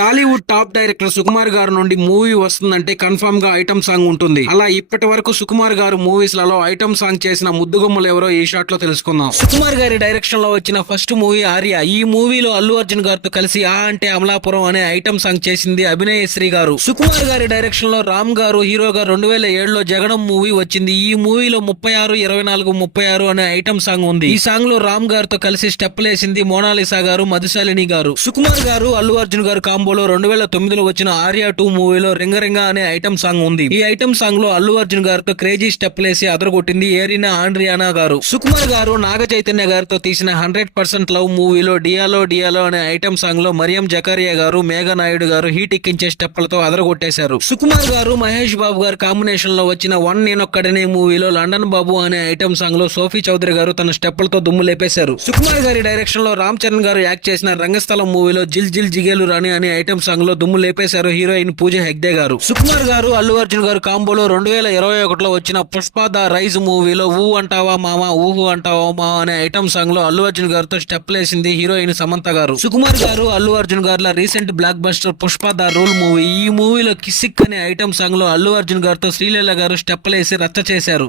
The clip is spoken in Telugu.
టాలీవుడ్ టాప్ డైరెక్టర్ సుకుమార్ గారి నుండి మూవీ వస్తుందంటే కన్ఫర్మ్ గా ఐటమ్ సాంగ్ ఉంటుంది. అలా ఇప్పటి వరకు సుకుమార్ గారు మూవీస్ లలో ఐటమ్ సాంగ్ చేసిన ముద్దుగుమ్మలు ఎవరో ఈ షాట్ లో తెలుసుకుందాం. సుకుమార్ గారి డైరెక్షన్ లో వచ్చిన ఫస్ట్ మూవీ ఆర్య. ఈ మూవీలో అల్లు అర్జున్ గారితో కలిసి ఆ అంటే అమలాపురం అనే ఐటమ్ సాంగ్ చేసింది అభినయశ్రీ గారు. సుకుమార్ గారి డైరెక్షన్ లో రామ్ గారు హీరోగా 2007లో జగడం మూవీ వచ్చింది. ఈ మూవీలో 36, 24, 36 అనే ఐటమ్ సాంగ్ ఉంది. ఈ సాంగ్ లో రామ్ గారితో కలిసి స్టెప్లేసింది మోనాలిసా గారు, మధుశాలిని గారు. సుకుమార్ గారు అల్లు అర్జున్ గారు కాంబోలో 2009లో వచ్చిన ఆర్య 2 మూవీలో రింగ అనే ఐటమ్ సాంగ్ ఉంది. ఈ ఐటమ్ సాంగ్ లో అల్లు అర్జున్ గారితో క్రేజీ స్టెప్ లేసి అదరగొట్టింది ఏరినా ఆండ్రియానా గారు. సుకుమార్ గారు నాగ చైతన్య గారితో తీసిన 100% లవ్ మూవీలో డియాలో అనే ఐటమ్ సాంగ్ లో మరియం జకారియా గారు, మేఘా నాయుడు గారు హీట్ ఎక్కించే స్టెప్లతో అదరగొట్టేశారు. సుకుమార్ గారు మహేష్ బాబు గారు కాంబినేషన్ లో వచ్చిన వన్ నేనొక్కడనే మూవీలో లండన్ బాబు అనే ఐటమ్ సాంగ్ లో సోఫీ చౌదరి గారు తన స్టెప్లతో దుమ్ము లేపేశారు. సుకుమార్ గారి డైరెక్షన్ లో రామ్ చరణ్ గారు యాక్ట్ చేసిన రంగస్థలం మూవీలో జిల్ జిల్ జిగేలు రాణి అనే ఐటమ్ సాంగ్ లో దుమ్ము లేపేశారు హీరోయిన్ పూజ హెగ్డే గారు. సుకుమార్ గారు అల్లు అర్జున్ గారు కాంబోలో 2021లో వచ్చిన పుష్ప ద రైజ్ మూవీలో ఊ అంటావా మామ ఊహు అంటావా మా అనే ఐటమ్ సాంగ్ లో అల్లు అర్జున్ గారితో స్టెప్ లేసింది హీరోయిన్ సమంత గారు. సుకుమార్ గారు అల్లు అర్జున్ గారుల recent blockbuster Pushpa the rule movie. ఈ మూవీలో కిసిక్ అనే ఐటమ్ సాంగ్ లో అల్లు అర్జున్ గారితో శ్రీలీల గారు స్టెప్ లేసి రచ్చ చేశారు.